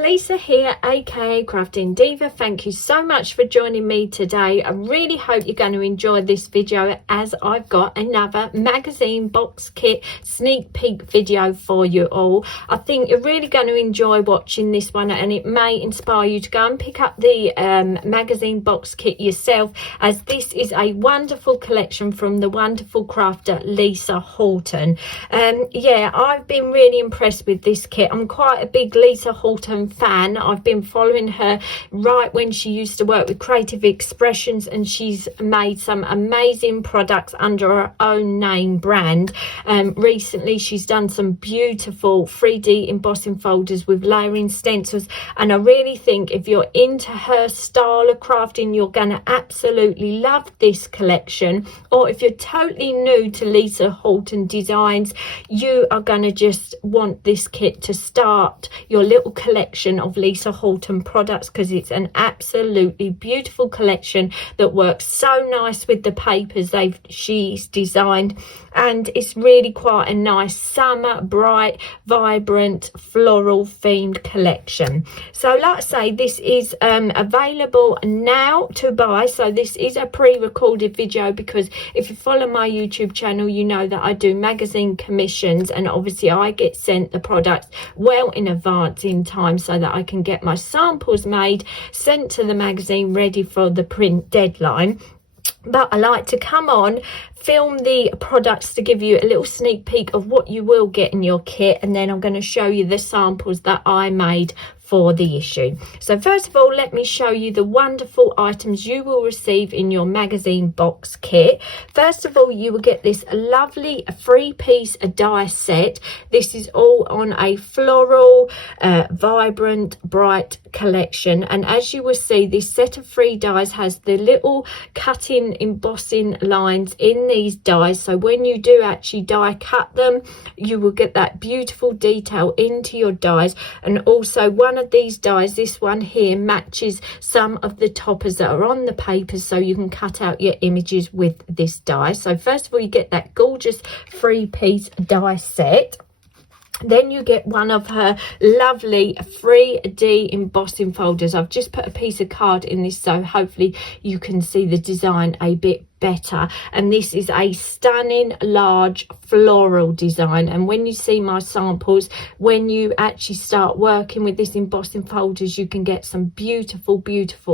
Lisa here, aka Crafting Diva. Thank you so much for joining me today. I really hope you're going to enjoy this video, as I've got another magazine box kit sneak peek video for you all. I think you're really going to enjoy watching this one, and it may inspire you to go and pick up the magazine box kit yourself, as this is a wonderful collection from the wonderful crafter Lisa Horton. Yeah, I've been really impressed with this kit. I'm quite a big Lisa Horton fan. I've been following her right when she used to work with Creative Expressions, and she's made some amazing products under her own name brand. Recently she's done some beautiful 3D embossing folders with layering stencils, and I really think if you're into her style of crafting, you're going to absolutely love this collection. Or if you're totally new to Lisa Horton designs, you are going to just want this kit to start your little collection of Lisa Horton products, because it's an absolutely beautiful collection that works so nice with the papers she's designed, and it's really quite a nice summer, bright, vibrant, floral themed collection. So like I say, this is available now to buy. So this is a pre-recorded video, because if you follow my YouTube channel, you know that I do magazine commissions, and obviously I get sent the products well in advance in time, so that I can get my samples made, sent to the magazine, ready for the print deadline. But I like to come on, film the products to give you a little sneak peek of what you will get in your kit, and then I'm going to show you the samples that I made for the issue. So first of all, let me show you the wonderful items you will receive in your magazine box kit. First of all, you will get this lovely 3-piece die set. This is all on a floral, vibrant, bright collection, and as you will see, this set of 3 dies has the little cutting embossing lines in these dies, so when you do actually die cut them, you will get that beautiful detail into your dies. And also, one of these dies, this one here, matches some of the toppers that are on the papers, so you can cut out your images with this die. So first of all, you get that gorgeous 3-piece die set. Then you get one of her lovely 3D embossing folders. I've just put a piece of card in this, so hopefully you can see the design a bit better. And this is a stunning large floral design, and when you see my samples, when you actually start working with this embossing folders, you can get some beautiful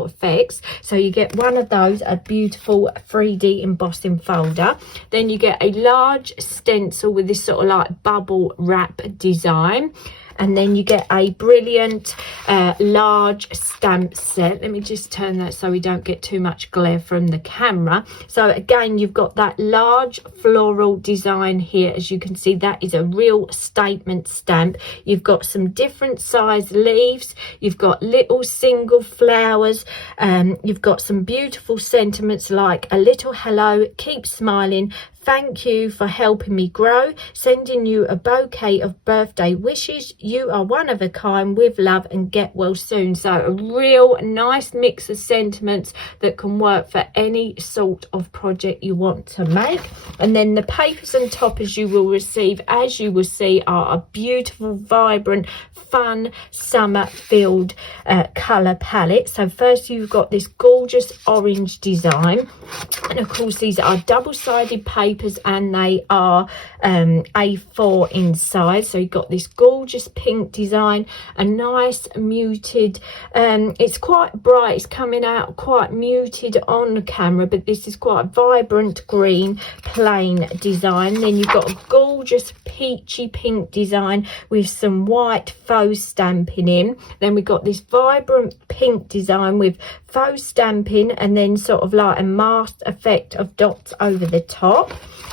effects. So you get one of those, a beautiful 3D embossing folder. Then you get a large stencil with this sort of like bubble wrap design. And then you get a brilliant large stamp set. Let me just turn that so we don't get too much glare from the camera. So again, you've got that large floral design here. As you can see, that is a real statement stamp. You've got some different size leaves. You've got little single flowers. You've got some beautiful sentiments like a little hello, keep smiling, thank you for helping me grow, sending you a bouquet of birthday wishes, you are one of a kind, with love, and get well soon. So a real nice mix of sentiments that can work for any sort of project you want to make. And then the papers and toppers you will receive, as you will see, are a beautiful, vibrant, fun, summer filled colour palette. So first you've got this gorgeous orange design, and of course these are double-sided papers, and they are A4 inside. So you've got this gorgeous pink design, a nice muted, it's quite bright, it's coming out quite muted on camera, but this is quite a vibrant green plain design. Then you've got a gorgeous peachy pink design with some white faux stamping in. Then we've got this vibrant pink design with faux stamping, and then sort of like a masked effect of dots over the top.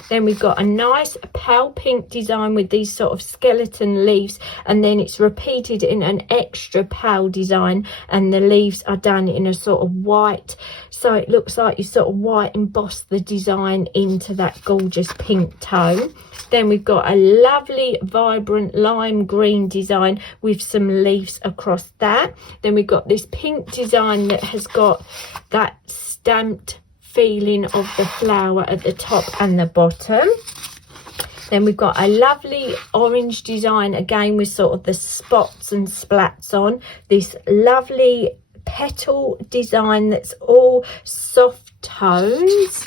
Then we've got a nice pale pink design with these sort of skeleton leaves, and then it's repeated in an extra pale design, and the leaves are done in a sort of white, so it looks like you sort of white emboss the design into that gorgeous pink tone. Then we've got a lovely vibrant lime green design with some leaves across that. Then we've got this pink design that has got that stamped feeling of the flower at the top and the bottom. Then we've got a lovely orange design again with sort of the spots and splats on. This lovely petal design that's all soft tones.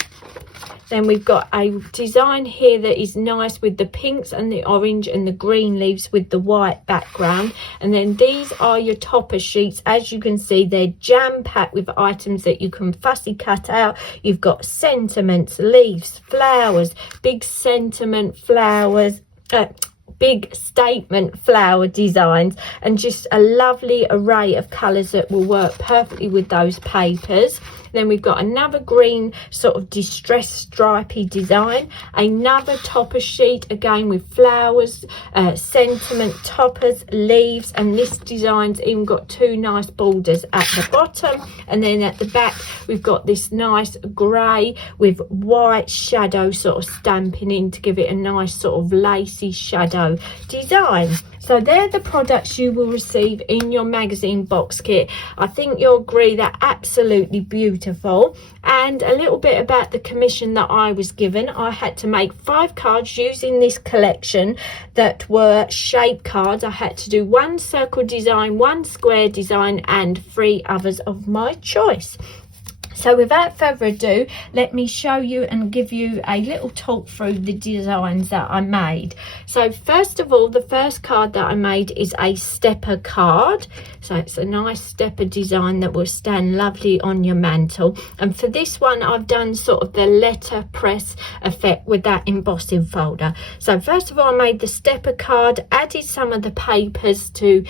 Then we've got a design here that is nice with the pinks and the orange and the green leaves with the white background. And then these are your topper sheets. As you can see, they're jam-packed with items that you can fussy cut out. You've got sentiments, leaves, flowers, big sentiment flowers, big statement flower designs, and just a lovely array of colours that will work perfectly with those papers. Then we've got another green sort of distressed stripy design, another topper sheet again with flowers, sentiment toppers, leaves, and this design's even got two nice borders at the bottom. And then at the back we've got this nice grey with white shadow sort of stamping in to give it a nice sort of lacy shadow design. So they're the products you will receive in your magazine box kit. I think you'll agree they're absolutely beautiful. And a little bit about the commission that I was given. I had to make 5 cards using this collection that were shape cards. I had to do 1 circle design, 1 square design, and 3 others of my choice. So without further ado, let me show you and give you a little talk through the designs that I made. So first of all, the first card that I made is a stepper card. So it's a nice stepper design that will stand lovely on your mantle. And for this one, I've done sort of the letterpress effect with that embossing folder. So first of all, I made the stepper card, added some of the papers to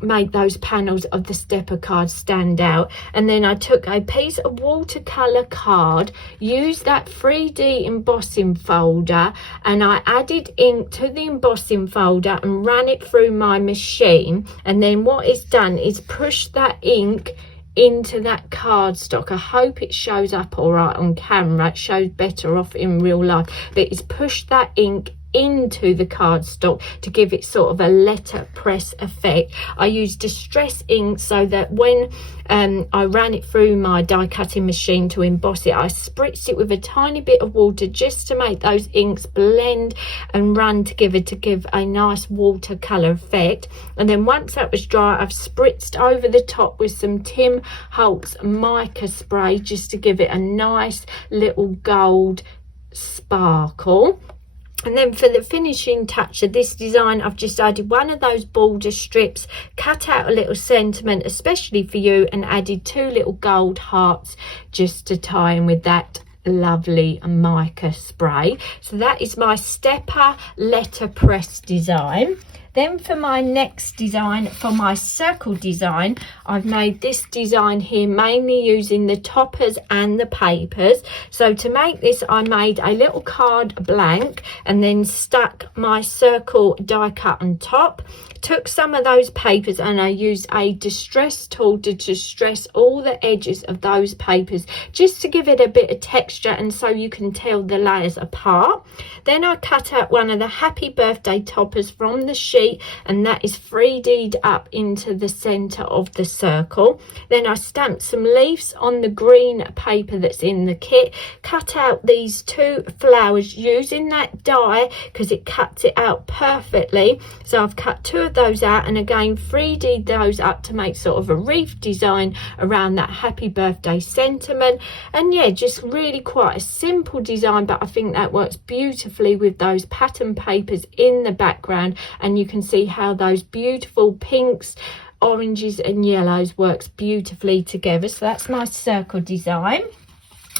make those panels of the stepper card stand out. And then I took a piece of watercolor card, used that 3D embossing folder, and I added ink to the embossing folder and ran it through my machine. And then what it's done is push that ink into that cardstock. I hope it shows up all right on camera. It shows better off in real life, but it's pushed that ink into the cardstock to give it sort of a letterpress effect. I used distress ink so that when I ran it through my die cutting machine to emboss it, I spritzed it with a tiny bit of water just to make those inks blend and run together to give a nice watercolor effect. And then once that was dry, I've spritzed over the top with some Tim Holtz mica spray just to give it a nice little gold sparkle. And then for the finishing touch of this design, I've just added one of those border strips, cut out a little sentiment especially for you, and added 2 little gold hearts just to tie in with that lovely mica spray. So that is my stepper letterpress design. Then for my next design, for my circle design, I've made this design here mainly using the toppers and the papers. So to make this, I made a little card blank and then stuck my circle die cut on top. Took some of those papers and I used a distress tool to distress all the edges of those papers just to give it a bit of texture and so you can tell the layers apart. Then I cut out one of the happy birthday toppers from the sheet, and that is 3D'd up into the center of the circle. Then I stamped some leaves on the green paper that's in the kit, cut out these 2 flowers using that die because it cuts it out perfectly. So I've cut 2 of those out and again 3D'd those up to make sort of a wreath design around that happy birthday sentiment. And yeah, just really quite a simple design, but I think that works beautifully with those pattern papers in the background, and you can see how those beautiful pinks, oranges and yellows works beautifully together. So that's my circle design.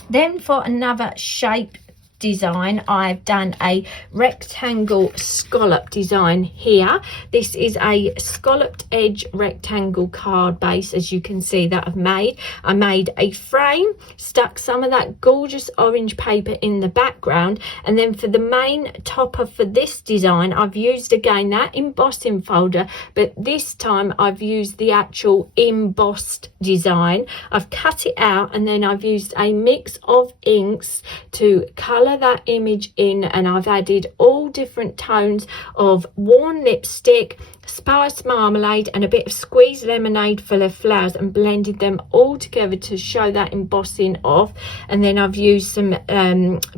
Then for another shape design, I've done a rectangle scallop design here. This is a scalloped edge rectangle card base, as you can see, that I've made. I made a frame, stuck some of that gorgeous orange paper in the background, and then for the main topper for this design, I've used again that embossing folder, but this time I've used the actual embossed design. I've cut it out and then I've used a mix of inks to colour that image in, and I've added all different tones of worn lipstick, spiced marmalade and a bit of squeezed lemonade full of flowers and blended them all together to show that embossing off. And then I've used some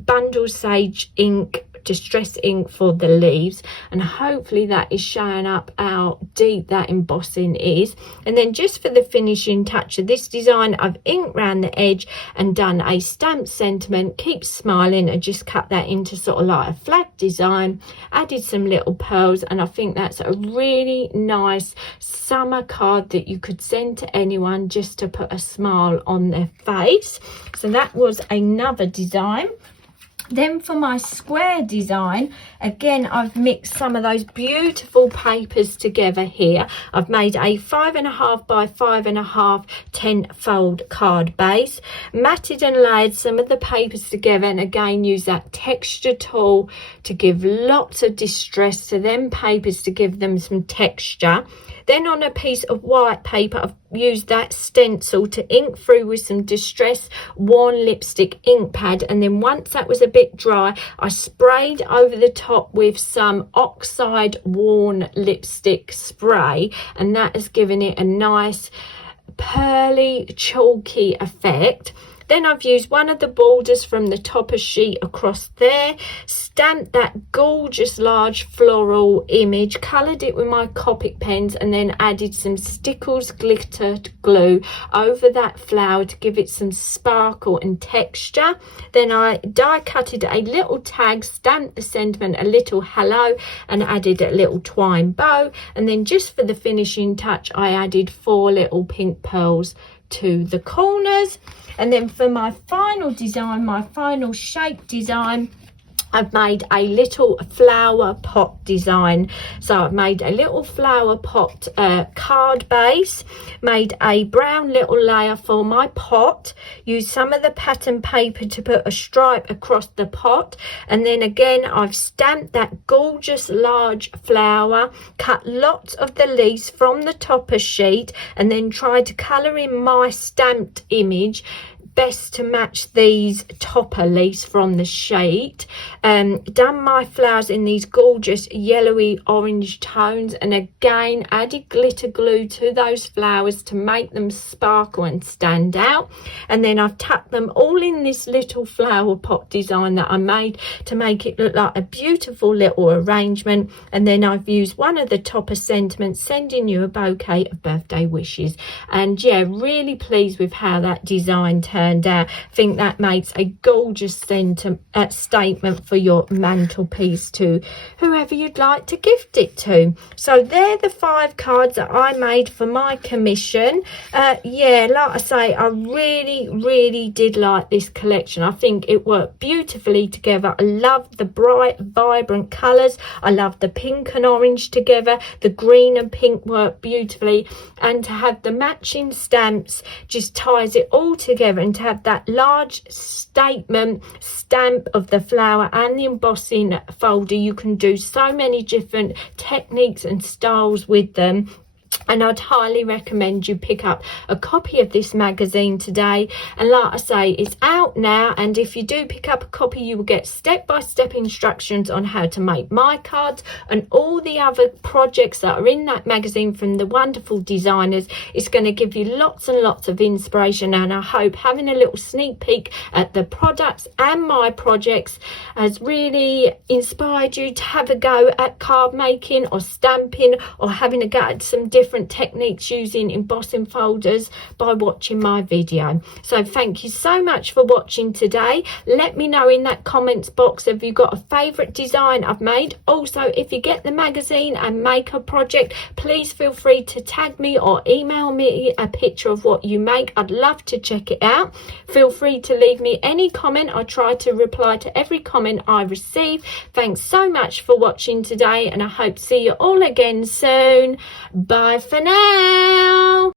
bundle sage ink distress ink for the leaves, and hopefully that is showing up how deep that embossing is. And then just for the finishing touch of this design, I've inked around the edge and done a stamped sentiment, keep smiling, and just cut that into sort of like a flag design, added some little pearls, and I think that's a really nice summer card that you could send to anyone just to put a smile on their face. So that was another design. Then for my square design, again, I've mixed some of those beautiful papers together here. I've made a 5.5 by 5.5 10-fold card base, matted and layered some of the papers together, and again use that texture tool to give lots of distress to them papers, to give them some texture. Then on a piece of white paper, I've used that stencil to ink through with some Distress Worn Lipstick ink pad, and then once that was a bit dry, I sprayed over the top with some Oxide Worn Lipstick spray, and that has given it a nice pearly chalky effect. Then I've used one of the borders from the topper sheet across there, stamped that gorgeous large floral image, coloured it with my Copic pens, and then added some Stickles glittered glue over that flower to give it some sparkle and texture. Then I die cutted a little tag, stamped the sentiment a little hello, and added a little twine bow. And then just for the finishing touch, I added 4 little pink pearls to the corners. And then for my final design, my final shape design, I've made a little flower pot design. So I've made a little flower pot card base, made a brown little layer for my pot, used some of the pattern paper to put a stripe across the pot, and then again I've stamped that gorgeous large flower, cut lots of the leaves from the topper sheet, and then tried to colour in my stamped image best to match these topper leaves from the sheet. Done my flowers in these gorgeous yellowy orange tones, and again added glitter glue to those flowers to make them sparkle and stand out. And then I've tucked them all in this little flower pot design that I made to make it look like a beautiful little arrangement. And then I've used one of the topper sentiments, sending you a bouquet of birthday wishes. And yeah, really pleased with how that design turned out. I think that makes a gorgeous statement for your mantelpiece to whoever you'd like to gift it to. So they're the 5 cards that I made for my commission. Yeah, like I say, I really did like this collection. I think it worked beautifully together. I love the bright vibrant colours. I love the pink and orange together. The green and pink work beautifully, and to have the matching stamps just ties it all together, and to have that large statement stamp of the flower and the embossing folder. You can do so many different techniques and styles with them. And I'd highly recommend you pick up a copy of this magazine today. And like I say, it's out now, and if you do pick up a copy, you will get step-by-step instructions on how to make my cards and all the other projects that are in that magazine from the wonderful designers. It's going to give you lots and lots of inspiration, and I hope having a little sneak peek at the products and my projects has really inspired you to have a go at card making or stamping, or having a go at some different techniques using embossing folders by watching my video. So thank you so much for watching today. Let me know in that comments box if you've got a favorite design I've made. Also, if you get the magazine and make a project, please feel free to tag me or email me a picture of what you make. I'd love to check it out. Feel free to leave me any comment. I try to reply to every comment I receive. Thanks so much for watching today, and I hope to see you all again soon. Bye for now.